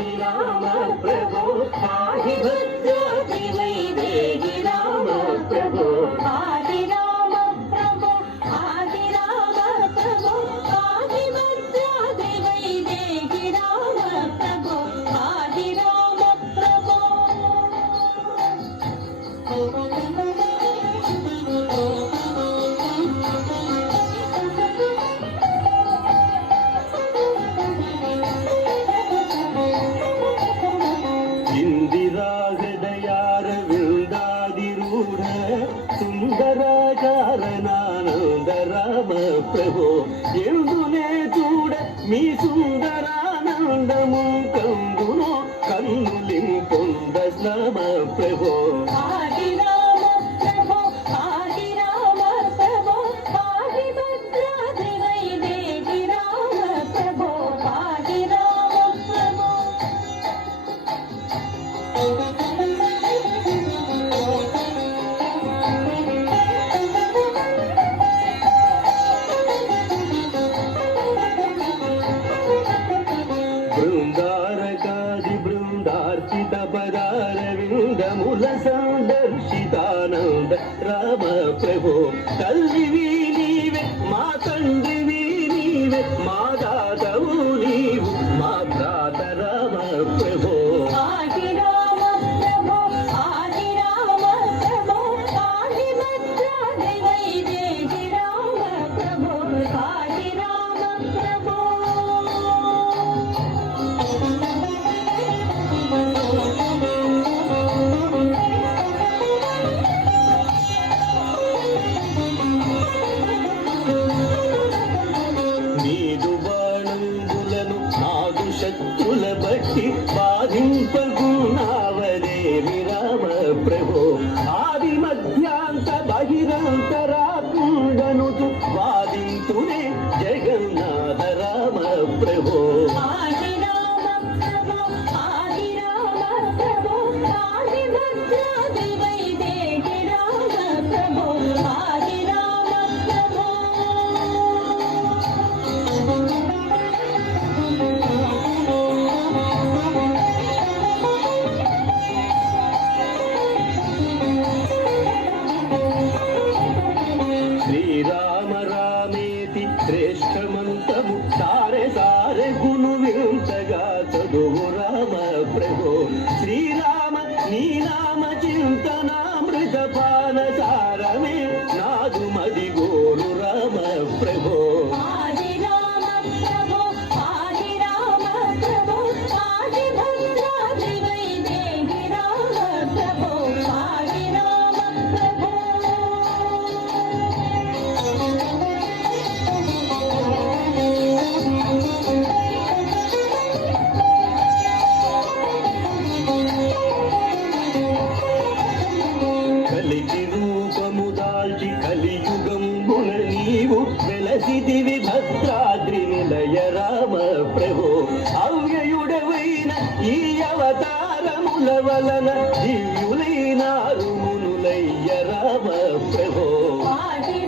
పాహి రామ ప్రభో పాహి భద్రాద్రి వైదేహి రామ ప్రభో ఆది రామ ప్రభో ఆది రామ ప్రభో ఆది భద్రాద్రి వైదేహి రామ ప్రభో ఆది రామ ప్రభో ఇందిరాహృదయార విందాదిరూఢ సుందరాచారణానంద రామ ప్రభో ఎందునే చూడ మీ సుందరానందము కందునో కన్నులిం పొంద రామ ప్రభో ఆది రామ ప్రభో ఆది రామ ప్రభో ఆది భద్రాద్రి వైదేహి రామ ప్రభో ఆది రామ ప్రభో బృందారకాది బృందార్చిత పదార విందముల సందర్శితానంద రామ ప్రభో తల్లివి నీవే మా తండ్రివి నీవే మా దాతవు నీవు మా భ్రాత రామ ప్రభో ఆది రామ ప్రభో ఆది రామ ప్రభో ఆది భద్రాద్రి వైదేహి రామ ప్రభో ఆది రామ ప్రభో నీదు బాణంబులను నాదు శత్రుల బట్టి బాధింపగున్నావదేవి రామ ప్రభో ఆది మధ్యాంత బహిరంతరాకుండనుతు వాదింతునే జగన్నాథ రామ ప్రభో ఆది రామ ప్రభో ఆది రామ ప్రభో ఆది భద్రాద్రి వైదేహి రామ ప్రభో ఆది రామ ప్రభో శ్రీరామ రామేతి శ్రేష్టమంతము సారె సారె గును వింతగా చదువు రామ ప్రభో శ్రీరామ నీ నామ చింతనామృత పాన సారమే నాదు మది గోరు రామ ప్రభో ఆది రామ ప్రభో ఆది రామ ప్రభో ఆది భద్రాద్రి వైదేహి రామ ప్రభో ఆది రామ ప్రభో కలికి రూపము దాల్చి కలియుగంబున నీవు వెలసిదివి భద్రాద్రి నిలయ రామ ప్రభో అవ్యయుడవైన ఈ అవతారముల వలన దివ్యులైనారు మునులయ్య రామ ప్రభో ఆది